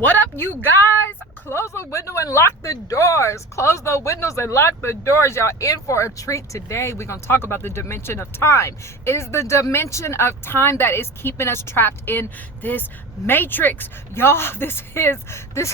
What up, you guys? Close the window and lock the doors. Close the windows and lock the doors. Y'all in for a treat today. We're going to talk about the dimension of time. It is the dimension of time that is keeping us trapped in this matrix. Y'all,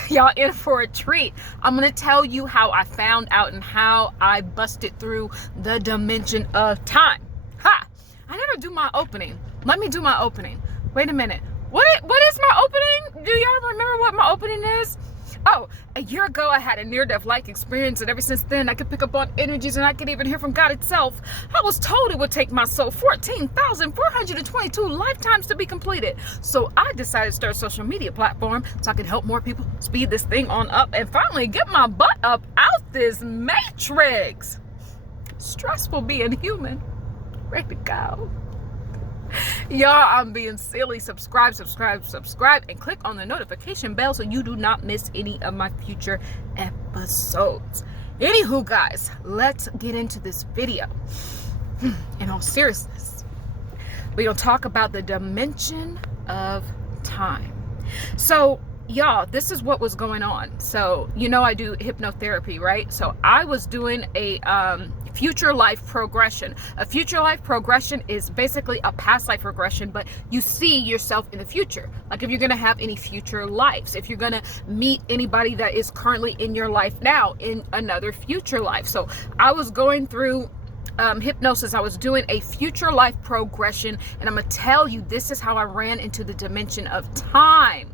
y'all in for a treat. I'm going to tell you how I found out and how I busted through the dimension of time. Ha! I never do my opening. Let me do my opening. Wait a minute. What is my opening? Do y'all remember what my opening is? Oh, a year ago I had a near-death-like experience, and ever since then I could pick up on energies and I could even hear from God itself. I was told it would take my soul 14,422 lifetimes to be completed. So I decided to start a social media platform so I could help more people speed this thing on up and finally get my butt up out this matrix. Stressful being human. Ready to go. Y'all, I'm being silly. Subscribe, and click on the notification bell so you do not miss any of my future episodes. Anywho, guys, let's get into this video. In all seriousness, we're gonna talk about the dimension of time. So y'all, this is what was going on. So you know I do hypnotherapy, right? So I was doing a future life progression. A future life progression is basically a past life regression, but you see yourself in the future. Like if you're gonna have any future lives, if you're gonna meet anybody that is currently in your life now in another future life. So I was going through hypnosis. I was doing a future life progression, and I'm gonna tell you, this is how I ran into the dimension of time,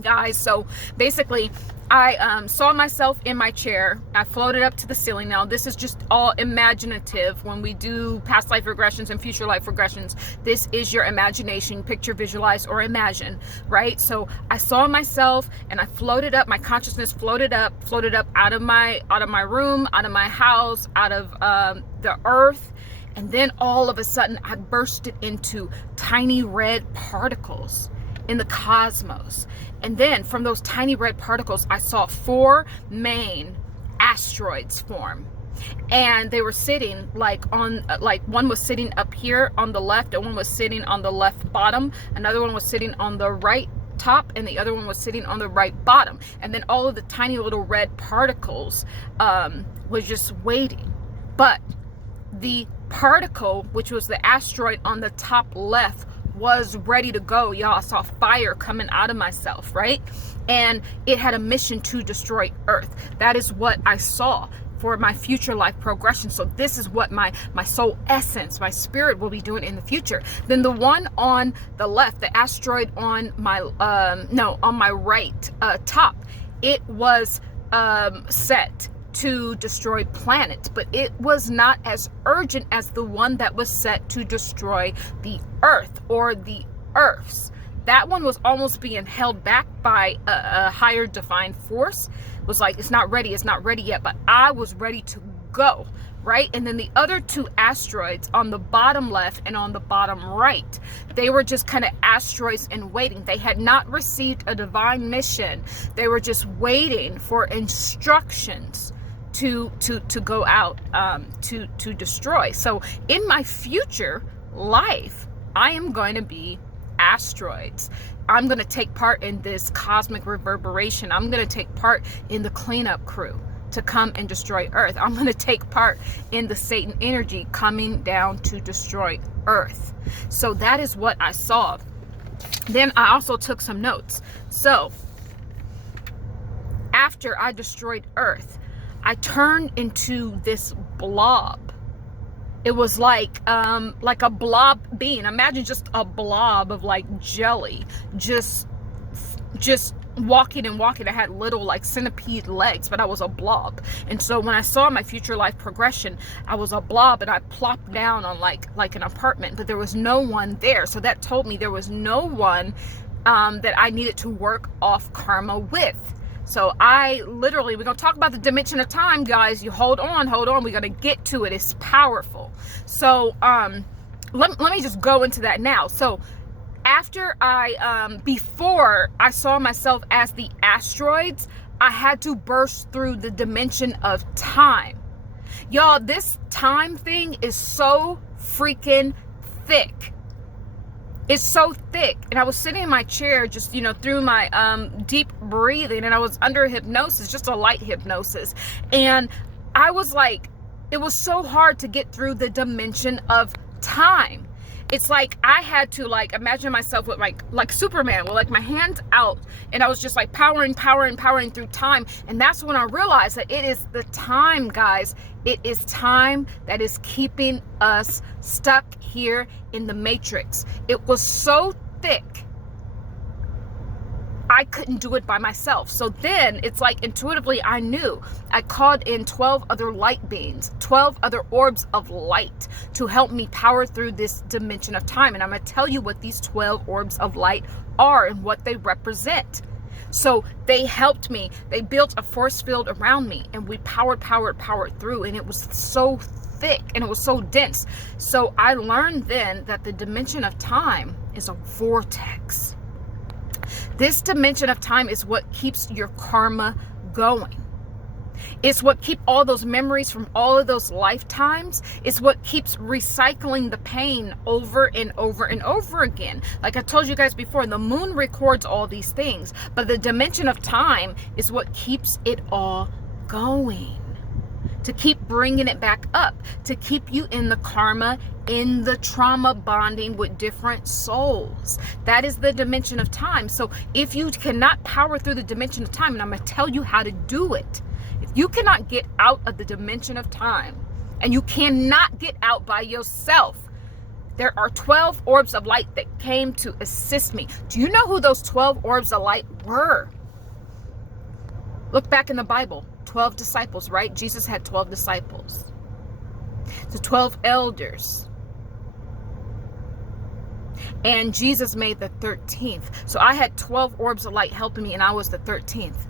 guys. So basically I saw myself in my chair. I floated up to the ceiling. Now this is just all imaginative. When we do past life regressions and future life regressions, this is your imagination. Picture, visualize, or imagine, right? So I saw myself and I floated up. My consciousness floated up out of my room, out of my house, out of the earth. And then all of a sudden I bursted into tiny red particles in the cosmos. And then from those tiny red particles, I saw 4 main asteroids form. And they were sitting like one was sitting up here on the left, and one was sitting on the left bottom. Another one was sitting on the right top, and the other one was sitting on the right bottom. And then all of the tiny little red particles was just waiting. But the particle, which was the asteroid on the top left, was ready to go. Y'all, I saw fire coming out of myself, right? And it had a mission to destroy Earth. That is what I saw for my future life progression. So this is what my soul essence, my spirit will be doing in the future. Then the one on the left, the asteroid on my on my right top, it was set to destroy planets, but it was not as urgent as the one that was set to destroy the Earth or the Earths. That one was almost being held back by a higher divine force. It was like, it's not ready yet, but I was ready to go, right? And then the other 2 asteroids on the bottom left and on the bottom right, they were just kind of asteroids in waiting. They had not received a divine mission. They were just waiting for instructions to go out to destroy. So in my future life, I am going to be asteroids. I'm going to take part in this cosmic reverberation. I'm going to take part in the cleanup crew to come and destroy Earth. I'm going to take part in the Satan energy coming down to destroy Earth. So that is what I saw. Then I also took some notes. So after I destroyed Earth, I turned into this blob. It was like a blob being. Imagine just a blob of like jelly, just walking and walking. I had little like centipede legs, but I was a blob. And so when I saw my future life progression, I was a blob, and I plopped down on like an apartment, but there was no one there. So that told me there was no one that I needed to work off karma with. So I literally, we're going to talk about the dimension of time, guys. You hold on. We're going to get to it. It's powerful. So let me just go into that now. So after before I saw myself as the asteroids, I had to burst through the dimension of time. Y'all, this time thing is so freaking thick. It's so thick. And I was sitting in my chair just, through my deep breathing, and I was under hypnosis, just a light hypnosis. And I was like, it was so hard to get through the dimension of time. It's like I had to imagine myself with like Superman with my hands out, and I was just powering through time. And that's when I realized that it is the time, guys. It is time that is keeping us stuck here in the matrix. It was so thick, I couldn't do it by myself. So then it's intuitively I knew. I called in 12 other light beings, 12 other orbs of light to help me power through this dimension of time. And I'm going to tell you what these 12 orbs of light are and what they represent. So they helped me. They built a force field around me, and we powered through. And it was so thick and it was so dense. So I learned then that the dimension of time is a vortex. This dimension of time is what keeps your karma going. It's what keeps all those memories from all of those lifetimes. It's what keeps recycling the pain over and over and over again. Like I told you guys before, the moon records all these things, but the dimension of time is what keeps it all going. To keep bringing it back up, to keep you in the karma, in the trauma bonding with different souls. That is the dimension of time. So if you cannot power through the dimension of time, and I'm going to tell you how to do it. If you cannot get out of the dimension of time, and you cannot get out by yourself, there are 12 orbs of light that came to assist me. Do you know who those 12 orbs of light were? Look back in the Bible. 12 disciples, right? Jesus had 12 disciples. The 12 elders. And Jesus made the 13th. So I had 12 orbs of light helping me, and I was the 13th.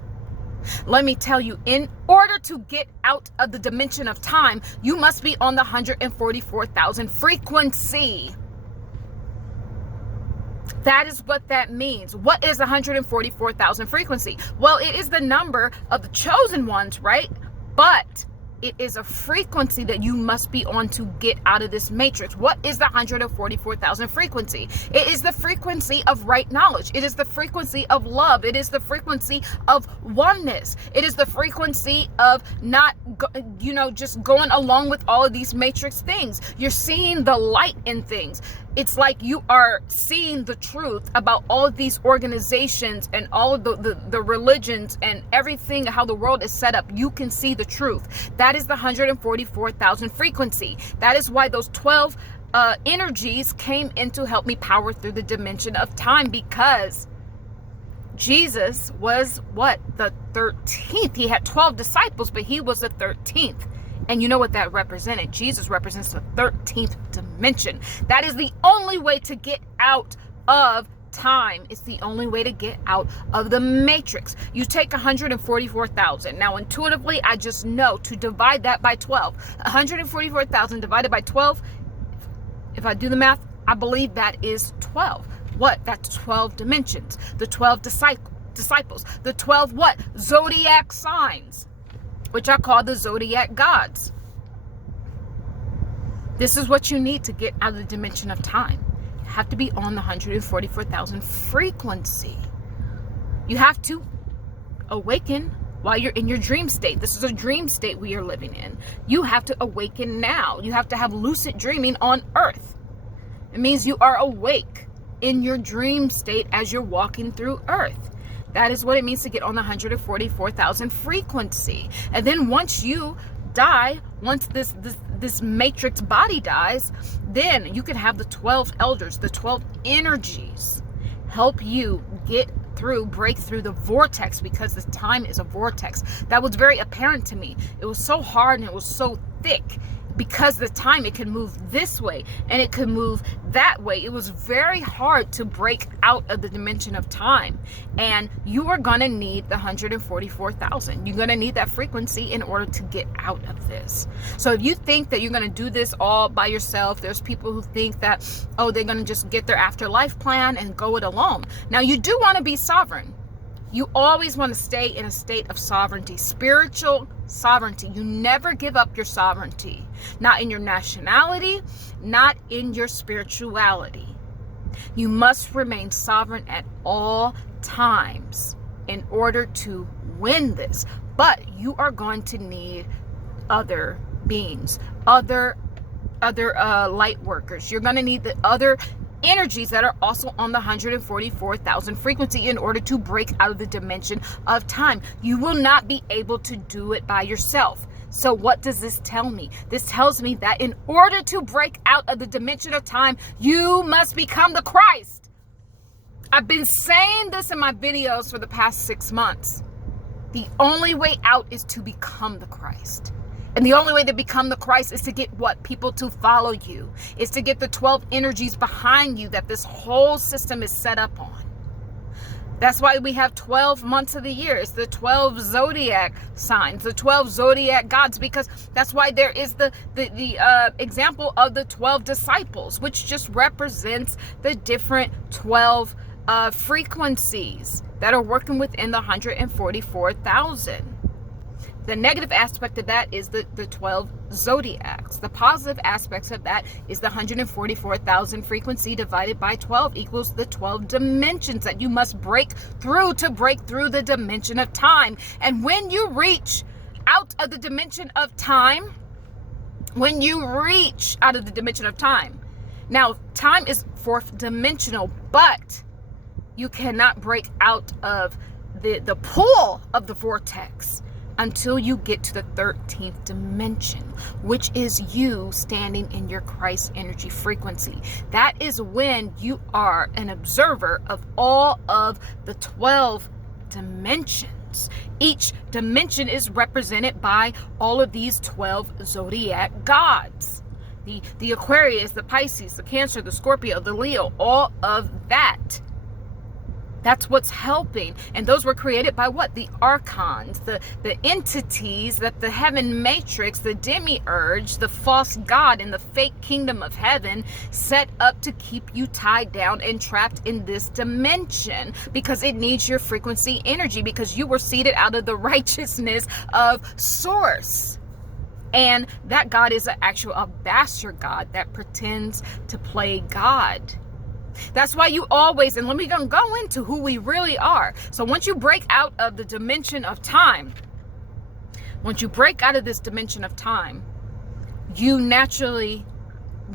Let me tell you, in order to get out of the dimension of time, you must be on the 144,000 frequency. That is what that means. What is 144,000 frequency? Well, it is the number of the chosen ones, right? But it is a frequency that you must be on to get out of this matrix. What is the 144,000 frequency? It is the frequency of right knowledge. It is the frequency of love. It is the frequency of oneness. It is the frequency of not, just going along with all of these matrix things. You're seeing the light in things. It's like you are seeing the truth about all of these organizations and all of the religions and everything, how the world is set up. You can see the truth. That is the 144,000 frequency. That is why those 12 energies came in to help me power through the dimension of time, because Jesus was what? The 13th. He had 12 disciples, but he was the 13th. And you know what that represented? Jesus represents the 13th dimension. That is the only way to get out of time. It's the only way to get out of the matrix. You take 144,000. Now, intuitively, I just know to divide that by 12. 144,000 divided by 12, if I do the math, I believe that is 12. What? That's 12 dimensions. The 12 disciples. The 12 what? Zodiac signs, which I call the Zodiac gods. This is what you need to get out of the dimension of time. You have to be on the 144,000 frequency. You have to awaken while you're in your dream state. This is a dream state we are living in. You have to awaken now. You have to have lucid dreaming on earth. It means you are awake in your dream state as you're walking through earth. That is what it means to get on the 144,000 frequency. And then once you die, once this matrix body dies, then you can have the 12 elders, the 12 energies help you break through the vortex, because the time is a vortex. That was very apparent to me. It was so hard and it was so thick. Because the time, it could move this way and it could move that way. It was very hard to break out of the dimension of time. And you are going to need the 144,000. You're going to need that frequency in order to get out of this. So if you think that you're going to do this all by yourself, there's people who think that, oh, they're going to just get their afterlife plan and go it alone. Now, you do want to be sovereign. You always want to stay in a state of sovereignty, spiritual sovereignty. You never give up your sovereignty, not in your nationality, not in your spirituality. You must remain sovereign at all times in order to win this. But you are going to need other beings, other light workers. You're going to need the other energies that are also on the 144,000 frequency in order to break out of the dimension of time. You will not be able to do it by yourself. So what does this tell me? This tells me that in order to break out of the dimension of time, you must become the Christ. I've been saying this in my videos for the past 6 months. The only way out is to become the Christ. And the only way to become the Christ is to get what? People to follow you. Is to get the 12 energies behind you that this whole system is set up on. That's why we have 12 months of the year. It's the 12 Zodiac signs, the 12 Zodiac gods, because that's why there is the example of the 12 disciples, which just represents the different 12 frequencies that are working within the 144,000. The negative aspect of that is the 12 zodiacs. The positive aspects of that is the 144,000 frequency divided by 12 equals the 12 dimensions that you must break through to break through the dimension of time. And when you reach out of the dimension of time, now time is fourth dimensional, but you cannot break out of the pull of the vortex until you get to the 13th dimension, which is you standing in your Christ energy frequency. That is when you are an observer of all of the 12 dimensions. Each dimension is represented by all of these 12 zodiac gods. The Aquarius, the Pisces, the Cancer, the Scorpio, the Leo, all of that. That's what's helping. And those were created by what? The archons, the entities that the heaven matrix, the demiurge, the false god, and the fake kingdom of heaven set up to keep you tied down and trapped in this dimension, because it needs your frequency energy, because you were seeded out of the righteousness of source. And that god is a bastard god that pretends to play God. That's why you always, and let me go into who we really are. So once you break out of the dimension of time, once you break out of this dimension of time, you naturally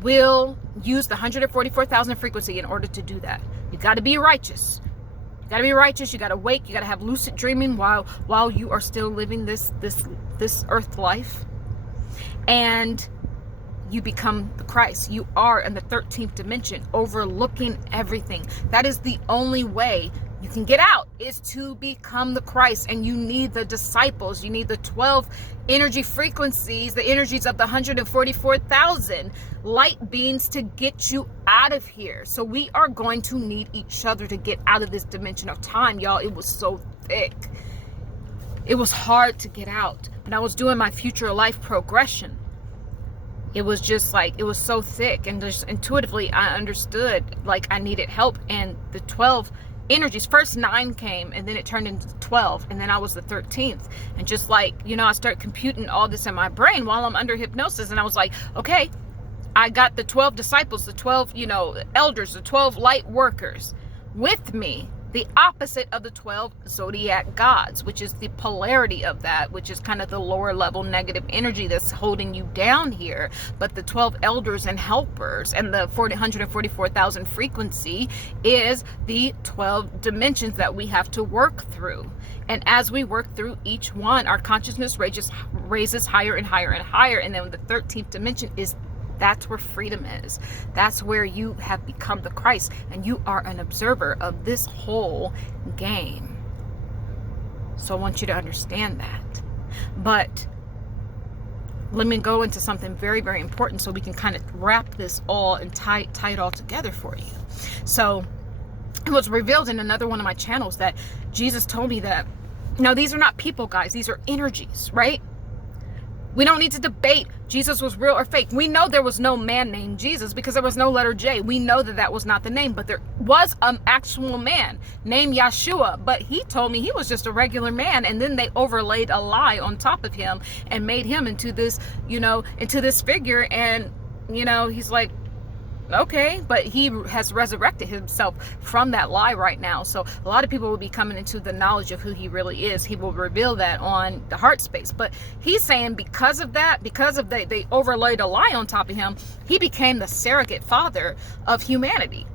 will use the 144,000 frequency in order to do that. You got to be righteous. You got to be righteous. You got to wake. You got to have lucid dreaming while you are still living this earth life. And you become the Christ. You are in the 13th dimension, overlooking everything. That is the only way you can get out, is to become the Christ. And you need the disciples. You need the 12 energy frequencies, the energies of the 144,000 light beings to get you out of here. So we are going to need each other to get out of this dimension of time, y'all. It was so thick. It was hard to get out. When I was doing my future life progression, it was just like, it was so thick, and just intuitively I understood like I needed help. And the 12 energies, first 9 came, and then it turned into 12, and then I was the 13th. And just like, I start computing all this in my brain while I'm under hypnosis, and I was like, okay, I got the 12 disciples, the 12, elders, the 12 light workers with me. The opposite of the 12 zodiac gods, which is the polarity of that, which is kind of the lower level negative energy that's holding you down here. But the 12 elders and helpers and the 144,000 frequency is the 12 dimensions that we have to work through. And as we work through each one, our consciousness raises higher and higher and higher. And then the 13th dimension that's where freedom is. That's where you have become the Christ, and you are an observer of this whole game. So I want you to understand that. But let me go into something very, very important so we can kind of wrap this all and tie it all together for you. So it was revealed in another one of my channels that Jesus told me that, these are not people, guys. These are energies, right? We don't need to debate Jesus was real or fake. We know there was no man named Jesus because there was no letter J. We know that was not the name, but there was an actual man named Yeshua. But he told me he was just a regular man, and then they overlaid a lie on top of him and made him into this, into this figure. And, he's like, Okay, but he has resurrected himself from that lie right now. So a lot of people will be coming into the knowledge of who he really is. He will reveal that on the heart space. But he's saying because of that, they overlaid a lie on top of him, he became the surrogate father of humanity.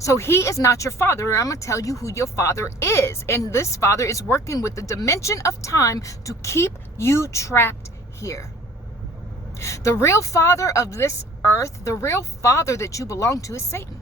So he is not your father. I'm going to tell you who your father is. And this father is working with the dimension of time to keep you trapped here. The real father of this earth, the real father that you belong to, is Satan.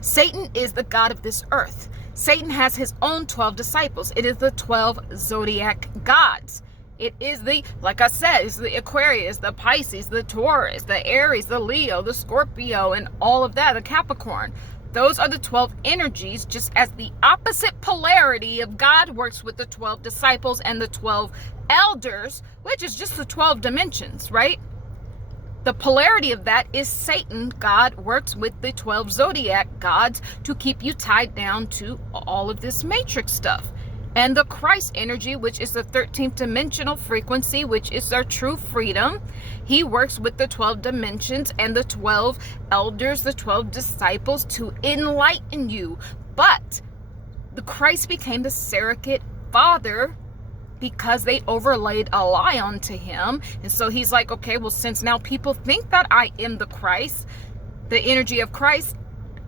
Satan is the god of this earth. Satan has his own 12 disciples. It is the 12 zodiac gods. It is like I said, it's the Aquarius, the Pisces, the Taurus, the Aries, the Leo, the Scorpio, and all of that, the Capricorn. Those are the 12 energies, just as the opposite polarity of God works with the 12 disciples and the 12 elders, which is just the 12 dimensions, right? The polarity of that is Satan. God works with the 12 zodiac gods to keep you tied down to all of this matrix stuff. And the Christ energy, which is the 13th dimensional frequency, which is our true freedom. He works with the 12 dimensions and the 12 elders, the 12 disciples, to enlighten you. But the Christ became the surrogate father because they overlaid a lie onto him. And so he's like, okay, well, since now people think that I am the Christ, the energy of Christ,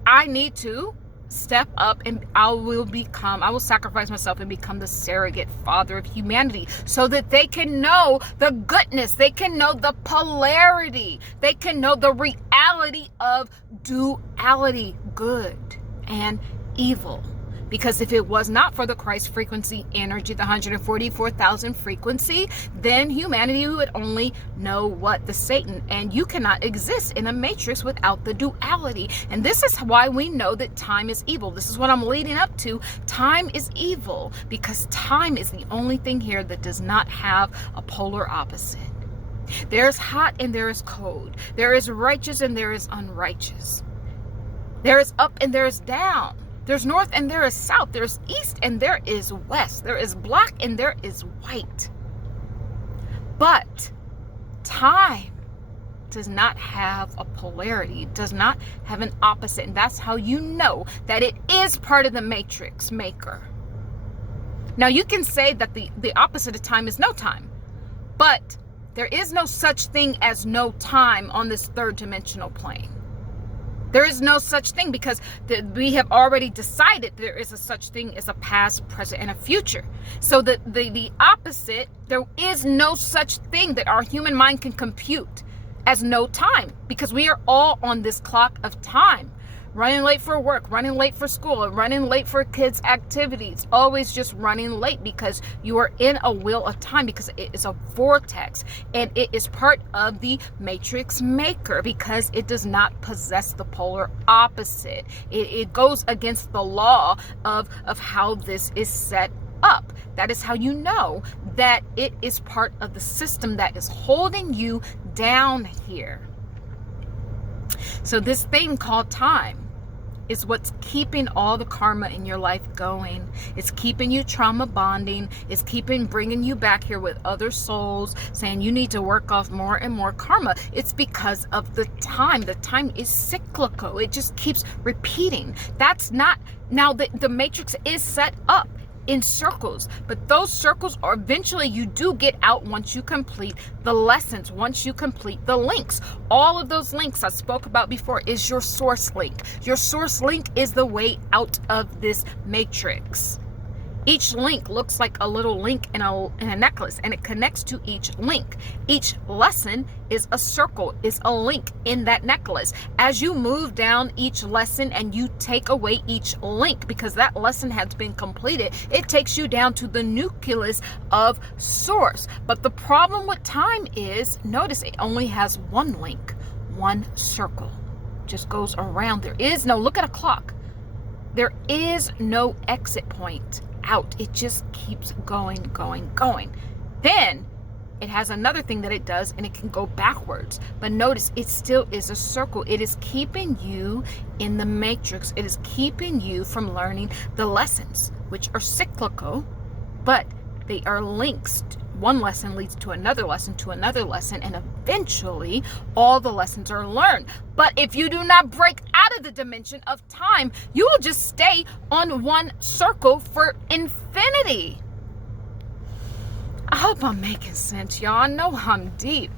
I need to step up and I will sacrifice myself and become the surrogate father of humanity so that they can know the goodness, they can know the polarity, they can know the reality of duality, good and evil. Because if it was not for the Christ frequency energy, the 144,000 frequency, then humanity would only know what the Satan. And you cannot exist in a matrix without the duality. And this is why we know that time is evil. This is what I'm leading up to. Time is evil because time is the only thing here that does not have a polar opposite. There's hot and there is cold. There is righteous and there is unrighteous. There is up and there is down. There's north and there is south. There's east and there is west. There is black and there is white. But time does not have a polarity. It does not have an opposite. And that's how you know that it is part of the matrix maker. Now you can say that the opposite of time is no time. But there is no such thing as no time on this third dimensional plane. There is no such thing because we have already decided there is a such thing as a past, present, and a future. So the opposite, there is no such thing that our human mind can compute as no time because we are all on this clock of time. Running late for work, running late for school, running late for kids' activities, always just running late because you are in a wheel of time because it is a vortex and it is part of the matrix maker because it does not possess the polar opposite. It goes against the law of how this is set up. That is how you know that it is part of the system that is holding you down here. So this thing called time is what's keeping all the karma in your life going. It's keeping you trauma bonding. It's bringing you back here with other souls saying you need to work off more and more karma. It's because of the time. The time is cyclical. It just keeps repeating. That's not, now the matrix is set up in circles, but those circles are eventually you do get out once you complete the lessons, once you complete the links. All of those links I spoke about before is your source link. Your source link is the way out of this matrix. Each link looks like a little link in a necklace, and it connects to each link. Each lesson is a circle, is a link in that necklace. As you move down each lesson and you take away each link, because that lesson has been completed, it takes you down to the nucleus of source. But the problem with time is, notice it only has one link, one circle. Just goes around. There is no, look at a clock. There is no exit point out. It just keeps going, going, going. Then it has another thing that it does, and it can go backwards. But notice it still is a circle. It is keeping you in the matrix. It is keeping you from learning the lessons, which are cyclical, but they are links. One lesson leads to another lesson, and eventually all the lessons are learned. But if you do not break out of the dimension of time, you will just stay on one circle for infinity. I hope I'm making sense, y'all. I know I'm deep.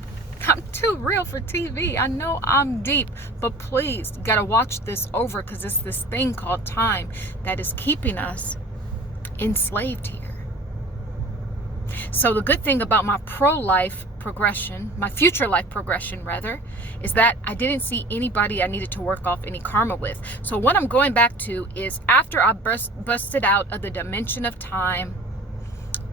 I'm too real for TV. I know I'm deep, but please, you gotta watch this over, because it's this thing called time that is keeping us enslaved here. So the good thing about my pro-life progression, my future life progression rather, is that I didn't see anybody I needed to work off any karma with. So what I'm going back to is, after I busted out of the dimension of time,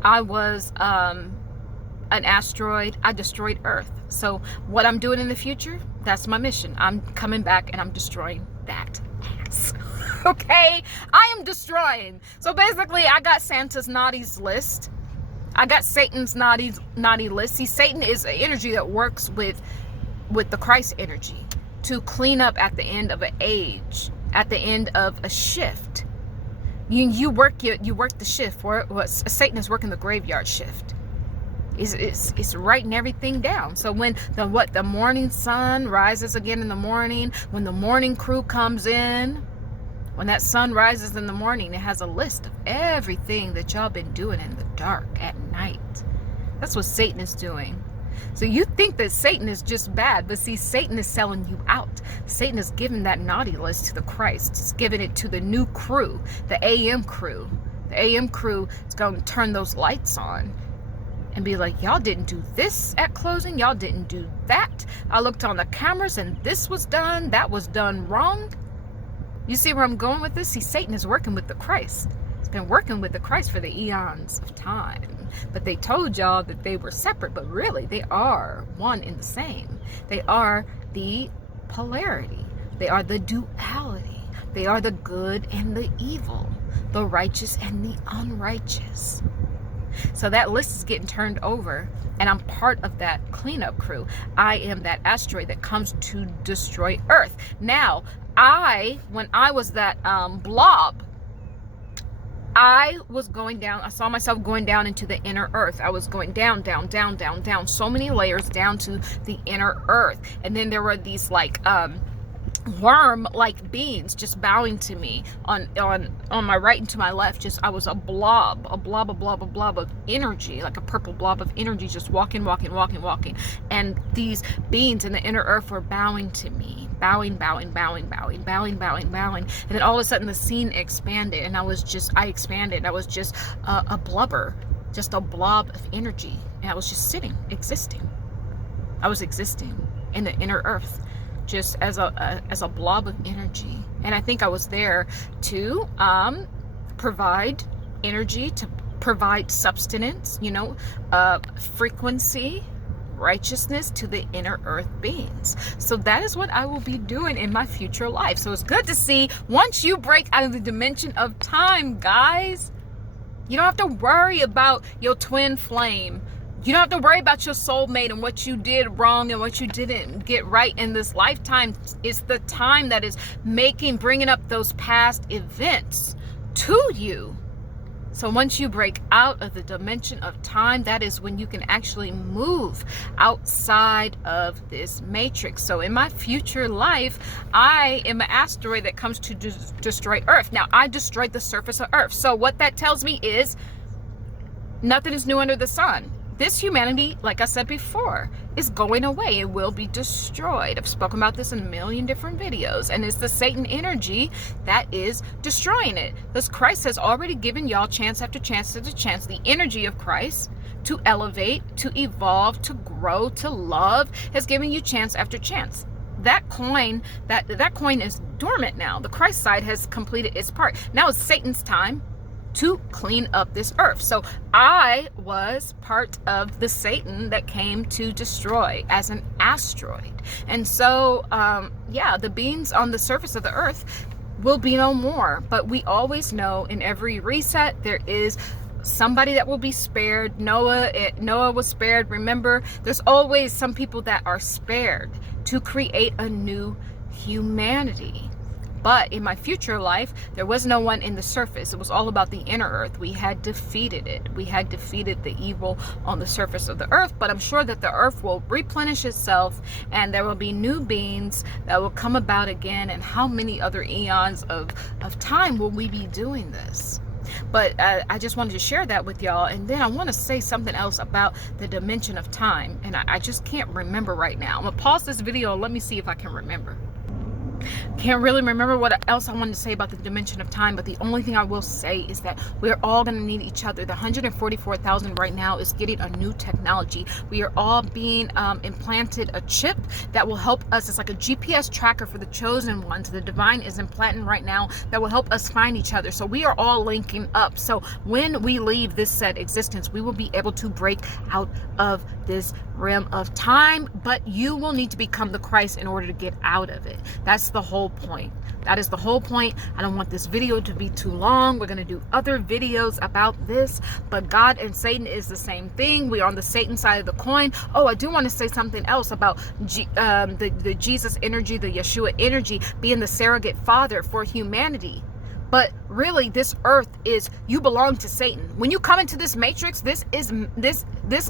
I was an asteroid. I destroyed Earth. So what I'm doing in the future, that's my mission. I'm coming back and I'm destroying that ass. Okay? I am destroying. So basically, I got Santa's naughties list. I got Satan's naughty list. See, Satan is an energy that works with the Christ energy to clean up at the end of an age, at the end of a shift. You work the shift. Satan is working the graveyard shift. It's writing everything down. So when the morning sun rises again in the morning, when the morning crew comes in, when that sun rises in the morning, it has a list of everything that y'all been doing in the dark at night. That's what Satan is doing. So you think that Satan is just bad, but see, Satan is selling you out. Satan is giving that naughty list to the Christ. It's giving it to the new crew, the AM crew. The AM crew is going to turn those lights on and be like, y'all didn't do this at closing. Y'all didn't do that. I looked on the cameras and this was done. That was done wrong. You see where I'm going with this? See, Satan is working with the Christ. He's been working with the Christ for the eons of time. But they told y'all that they were separate, but really they are one and the same. They are the polarity. They are the duality. They are the good and the evil, the righteous and the unrighteous. So that list is getting turned over, and I'm part of that cleanup crew. I am that asteroid that comes to destroy Earth. Now, when I was that blob, I was going down. I saw myself going down into the inner Earth. I was going down, down, down, down, down, so many layers down to the inner Earth. And then there were these like worm-like beings just bowing to me on my right and to my left. Just I was a blob of energy, like a purple blob of energy, just walking, and these beings in the inner Earth were bowing to me, bowing, and then all of a sudden the scene expanded, and I expanded. I was just a blubber, just a blob of energy, and I was just existing. I was existing in the inner Earth, just as a blob of energy. And I think I was there to provide energy, to provide substance, frequency, righteousness to the inner Earth beings. So that is what I will be doing in my future life. So it's good to see, once you break out of the dimension of time, guys, you don't have to worry about your twin flame. You don't have to worry about your soulmate and what you did wrong and what you didn't get right in this lifetime. It's the time that is bringing up those past events to you. So once you break out of the dimension of time, that is when you can actually move outside of this matrix. So in my future life, I am an asteroid that comes to destroy Earth. Now, I destroyed the surface of Earth. So what that tells me is nothing is new under the sun. This humanity, like I said before, is going away. It will be destroyed. I've spoken about this in a million different videos, and it's the Satan energy that is destroying it. Because Christ has already given y'all chance after chance after chance, the energy of Christ to elevate, to evolve, to grow, to love, has given you chance after chance. That coin is dormant now. The Christ side has completed its part. Now it's Satan's time to clean up this earth. So I was part of the Satan that came to destroy as an asteroid. And so, the beings on the surface of the earth will be no more. But we always know in every reset, there is somebody that will be spared. Noah was spared. Remember, there's always some people that are spared to create a new humanity. But in my future life, there was no one in the surface. It was all about the inner earth. We had defeated it. We had defeated the evil on the surface of the earth. But I'm sure that the earth will replenish itself, and there will be new beings that will come about again. And how many other eons of time will we be doing this? But I just wanted to share that with y'all. And then I want to say something else about the dimension of time. And I just can't remember right now. I'm going to pause this video and let me see if I can remember. Can't really remember what else I wanted to say about the dimension of time, but the only thing I will say is that we're all going to need each other. The 144,000 right now is getting a new technology. We are all being implanted a chip that will help us. It's like a GPS tracker for the chosen ones. The divine is implanting right now that will help us find each other. So we are all linking up. So when we leave this set existence, we will be able to break out of this realm of time, but you will need to become the Christ in order to get out of it. That's the whole point. That is the whole point. I don't want this video to be too long. We're going to do other videos about this, but God and Satan is the same thing. We are on the Satan side of the coin. Oh, I do want to say something else about the Jesus energy, the Yeshua energy being the surrogate father for humanity. But really, this earth is, you belong to Satan. When you come into this matrix, this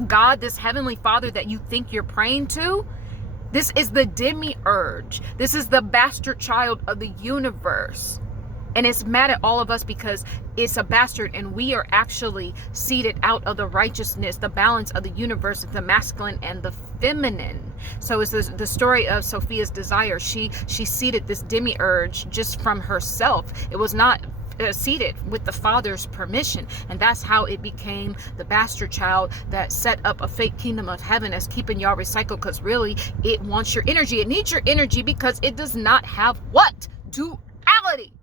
God, this heavenly father that you think you're praying to, this is the demiurge. This is the bastard child of the universe. And it's mad at all of us because it's a bastard, and we are actually seeded out of the righteousness, the balance of the universe, the masculine and the feminine. So it's the story of Sophia's desire. She seeded this demiurge just from herself. It was not seated with the father's permission, and that's how it became the bastard child that set up a fake kingdom of heaven as keeping y'all recycled, because really it wants your energy. It needs your energy because it does not have what? Duality.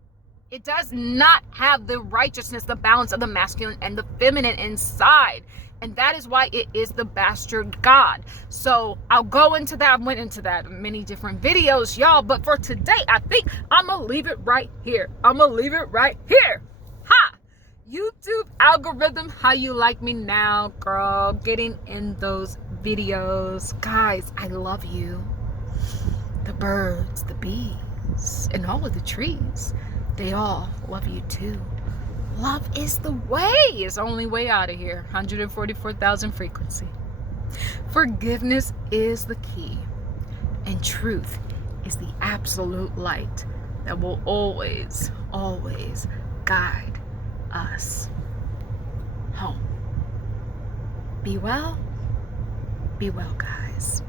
It does not have the righteousness, the balance of the masculine and the feminine inside. And that is why it is the bastard God. So I'll go into that. I went into that in many different videos, y'all. But for today, I think I'm going to leave it right here. I'm going to leave it right here. Ha! YouTube algorithm, how you like me now, girl? Getting in those videos. Guys, I love you. The birds, the bees, and all of the trees. They all love you too. Love is the way. It's the only way out of here. 144,000 frequency. Forgiveness is the key. And truth is the absolute light that will always, always guide us home. Be well, guys.